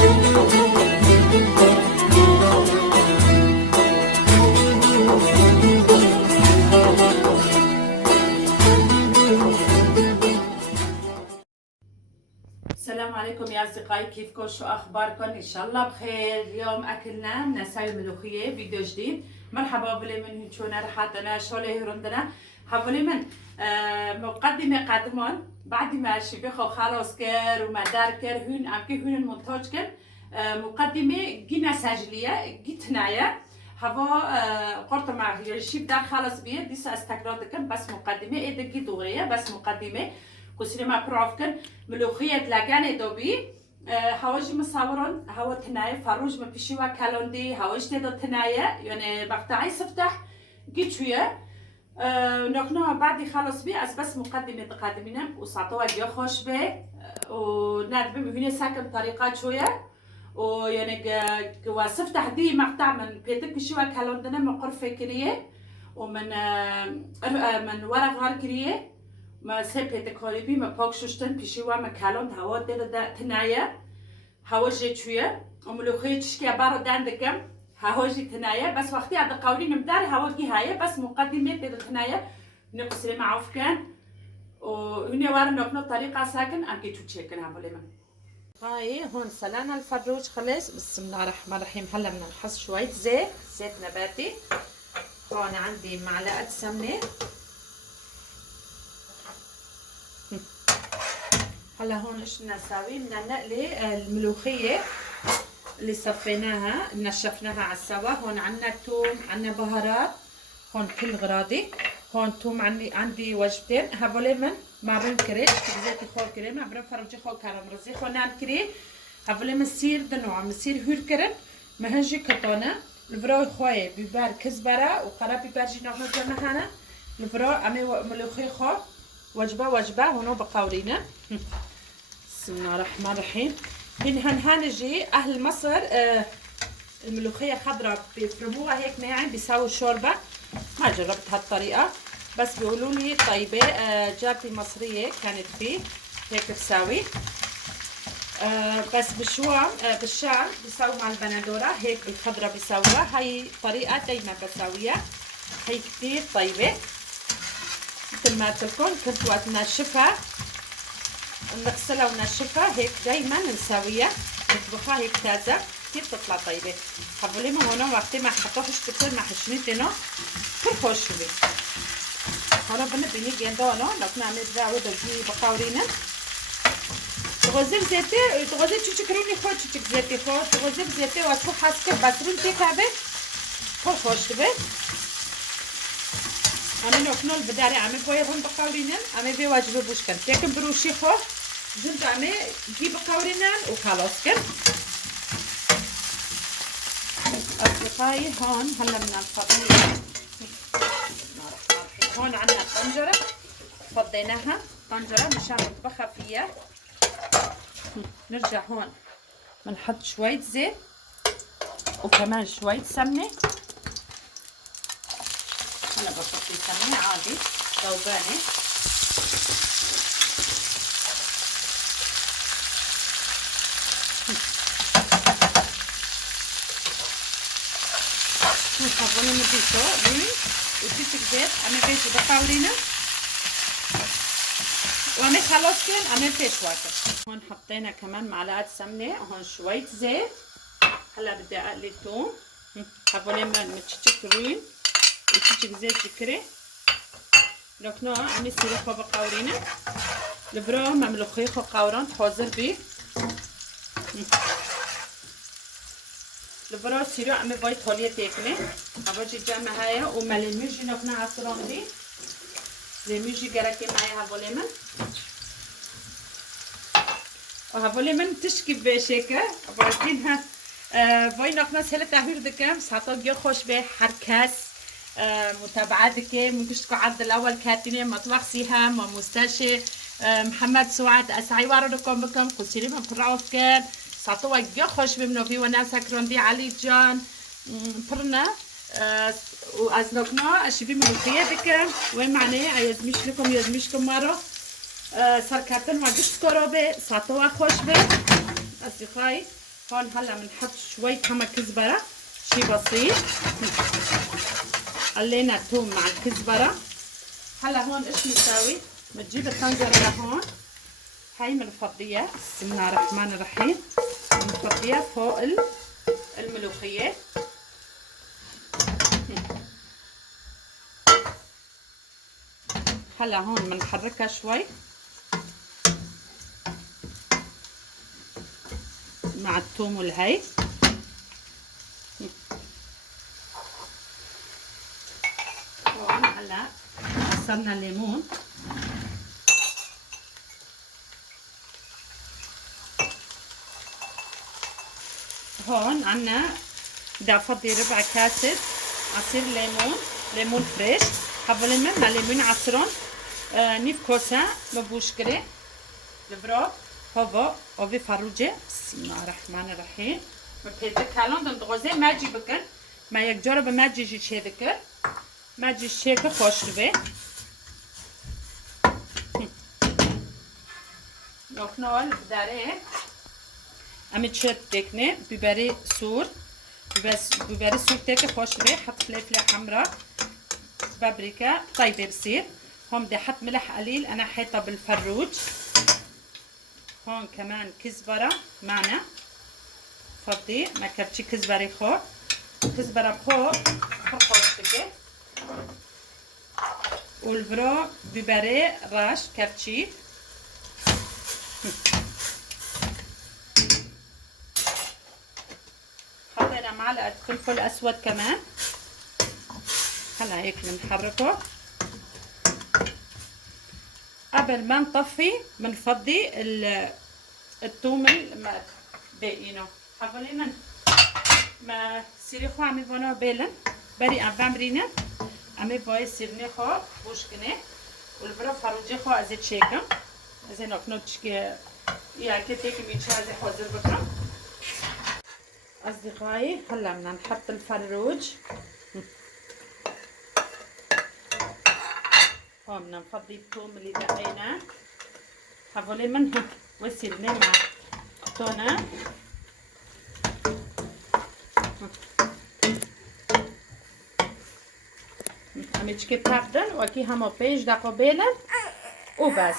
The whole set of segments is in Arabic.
السلام عليكم يا أصدقائي، كيفكم؟ شو أخباركم؟ إن شاء الله بخير. اليوم أكلنا نسوي ملوخية، فيديو جديد. مرحبا بلي من هيتشونا رحاتنا شولي هرندنا حولي من مقدمة قادمون بعد ما شبيخو خلاص كر وما دار كر هون أمكي هون المونتاج كر مقدمة جينا سجلية جيتنايا هوا قرط مع الشيب دار خلاص بيه ديس استقرار دكم بس مقدمة إيه دقي دغرية بس مقدمة كسرما بروفكن ملوخية لاجانة دوبي هواجي مصورون هوا تناية فروج مبيشوا كالوندي هواج تدو تناية يعني بقطعي سفتح جيت شوية نقنوها بعد خلاص بيه بس مقدمة تقدمينا وساطوها جو خوش بيه ونادبي بفيني ساكن طريقات شوية ويعني وسفتح دي مقطع من بيتك بيشوا كالوندنا من قرفة كريه ومن من ورق غار كريه ما سبت كاريبي ما باكشوشتن بيشوا ما كالون هوا ده تنايا هواجي شوية وملوخية تشكي بارو داندكم هواجي تنايا بس وقتي عند قولين مدار هواجي هاي بس مقدمة ده تنايا نقصري معوف كان وهنا وارا نقنو طريقة ساكن أنكي تشيكن هبوليما هاي هون سلقنا الفروج خلص. بسم الله الرحمن الرحيم. هلا بدنا نحط شوية زيت نباتي. هون عندي معلقة سمنة. هلا هون ايش بدنا نساوي؟ بدنا نقلي الملوخية اللي صفيناها نشفناها على السوا. هون عندنا توم، عندنا بهارات، هون كل غراضي. هون توم عندي وجبتين هبولي من معبرم كري زيتي خول كري معبرم فرمجي خول كارم رزي خونان كري هبولي مسير دنوع مسير هور كرن مهنجي كتونة الفراي خوي بيبار كزبرة وقرا بيبار جي نوع جمعنا الفراي عمي ملوخي خو وجبة هونو بقاورينا. بسم الله الرحمن الرحيم. هنجي أهل مصر الملوخية خضراء بيفرموها هيك ناعم بيساووا شوربة. ما جربت هالطريقة بس بيقولوا لي طيبة. جارتي مصرية كانت فيه هيك بساوي. بس بالشام بيساووا مع البندورة هيك بالخضراء بيساووها. هاي طريقة دايما بساويها. هي كتير طيبة مثل ما قلت لكم. كنت وقت نشفها نغسلها ونشفها هيك دايما نساويها نطبخها هيك تازة كتير بتطلع طيبة. حبولي ما هون وقتي ما حطوهش كتير ما حشنيتينو كل خوش بي هون بنبني جندونو لو نعمل داود وجي بقاورينا تغزل زيتي تغزل تشكروني خود زيتي خود تغزل زيتي واسفو حاسكر بسرون تكابه كل خوش بي. أنا نوكنو البداري عمي بوي هون بقاورينا عمي بي واجبه بوش كان تاكن بروشي خو جنت عمي جيب بقاورينا وخلاص كان. أصدقائي هون هلا بدنا نفضي. هون عندنا طنجرة فضيناها طنجرة مشان نطبخها فيها. نرجع هون بنحط شوية زيت وكمان شوية سمنة. هلا بحط سمنة عادي ذوبانة. نحضرنا نبيتو بين وتيتك زيت أنا بيجي بقاورينا وأنا خلاص كان أنا فيش واكل. هون حطينا كمان معلقة سمنة وهون شوية زيت. هلا بدي أقلي توم حولي من متشكرين وتيتك زيت ذكري لكنو أنا سيرخو بقاورينا البرو مملوخي خو قاوران حاضر بي البرو سيرو أمي باي توليه تاكلي أبغى جمع هاي وملميجي نقنا عصران دي لميجي جركي معي هبولي من وهبولي من تشكي بشكل أبغى باي نقنا سهلة تهوير دكام ساعات جو خوش به حركاس متابعة دكام ممكن تكون عبد الأول كاتني مطبخ سيهام ومستشفى محمد سعاد أسعي واردكم بكم كسيري من براوف كان ساعتوا جو خوش بمنو في وناس كروندي علي جان برنا وأزنقنا أشبي ملوخية دكام وين معناه يزميش لكم يزميشكم مرة سركاتن وقشت كرابة ساعتوا خوش به أصدقائي. هون هلا بنحط شوي كمان كزبره، شي بسيط. قلينا الثوم مع الكزبره. هلا هون ايش بنساوي؟ بنجيب الطنجره لهون، هاي بنفضيها. بسم الله الرحمن الرحيم. بنفضيها فوق الملوخيه. هلا هون بنحركها شوي مع الثوم والهي. هون هلا عصرنا الليمون. هون عنا بدي افضي ربع كاسه عصير ليمون فريش. حولنا مع ليمون عصرون نيف كوسا ببوشكري البرو هوفو اوفي فاروجي. بسم الله الرحمن الرحيم. ببيتك كالون دم دغوزي ماجي بكن ما يكجرب ماجي جي شي ذكر ماجي شيك خوش به نوكنول بداره امي تشت تكني بيبري سور بيبري سور تك خوش به. حط فلفله حمراء بابريكا طيبه بصير. هون بدي احط ملح قليل انا حاطه بالفروج. هون كمان كزبره معنا فضي ما كرتشي كزبره فوق كزبره فوق فرقوشتك والبرو بيبري راش كرتشي. حطينا معلقه فلفل اسود كمان. هلا هيك بنحركه. قبل ما نطفي بنفضي الثوم باقينه. حوالينا ما سيريخو عمي بونو بيلن بري ام بامرينا عمي باي سيرني خو بوشكني والبرو فاروجي خو ازيت شيكم زي نوكنوتشكي يا كتيك ميتشا زي حوزر بكره. اصدقائي هلا بدنا نحط الفروج. هون بدنا نفضي الثوم اللي دقيناه. حولي منها وسيلنا مع تونا. عميتشكي بتاخدن وكي همو بيج داقو بيلن وبس.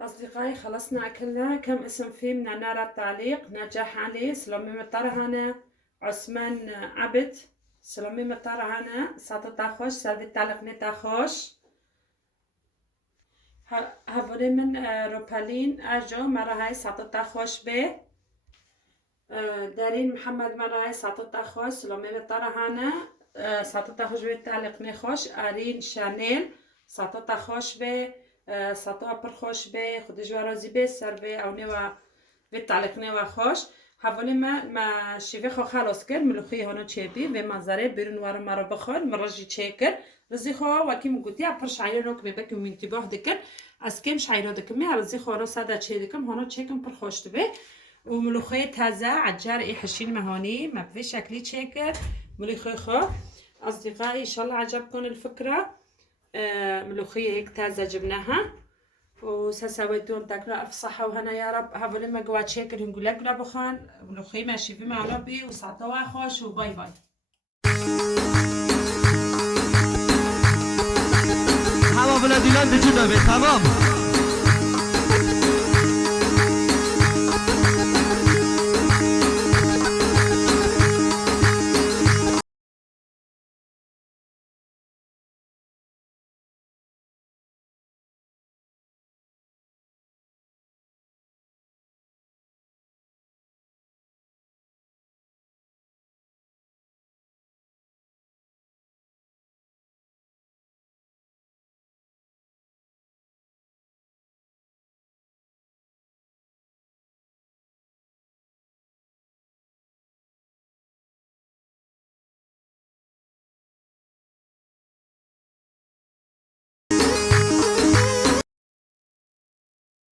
أصدقائي خلصنا أكلنا. كم اسم فيه من نرى التعليق. نجاح علي سلامي مطرهانا عثمان عبد سلامي مطرهانا ساتو تاخوش سالفي تعلق نتاخوش. هفوري من روبالين أجو مرة هاي ساتو تاخوش به. دارين محمد مرة هاي ساتو تاخوش سلامي مطرهانا ساتو تاخوش به تعلق نخوش. أرين شانيل ساتو تاخوش به ساتو پر خوش به خود جوارازی به سر به او نوا به تعلق نوا خوش. حوالی ما شیوه خو خلاص کرد ملوخی هانو چیبی و منظره بیرون وارو مرا بخور مرجی چیکر رزی خو وکی مگوتی اپر شعیر رو که بکم منتباه دکر از کم شعیر دکمی رزی خو رو صدا چی دکم هانو چیکم پر خوشت به و ملوخی تازه عجار ای حشین مهانی ما به شکلی چیکر ملوخی خو. اصدقائي ان شاء الله عجبكم الفكره. ملوخية هيك تازة جبناها وسويتون تاكلوا ألف صحة وهنا يا رب. هذا لما قوات شاكر نقول لك بخان ملوخية ماشي في مع ربي وساعتها خوش وباي باي. هوا بلادينا بجدا تمام.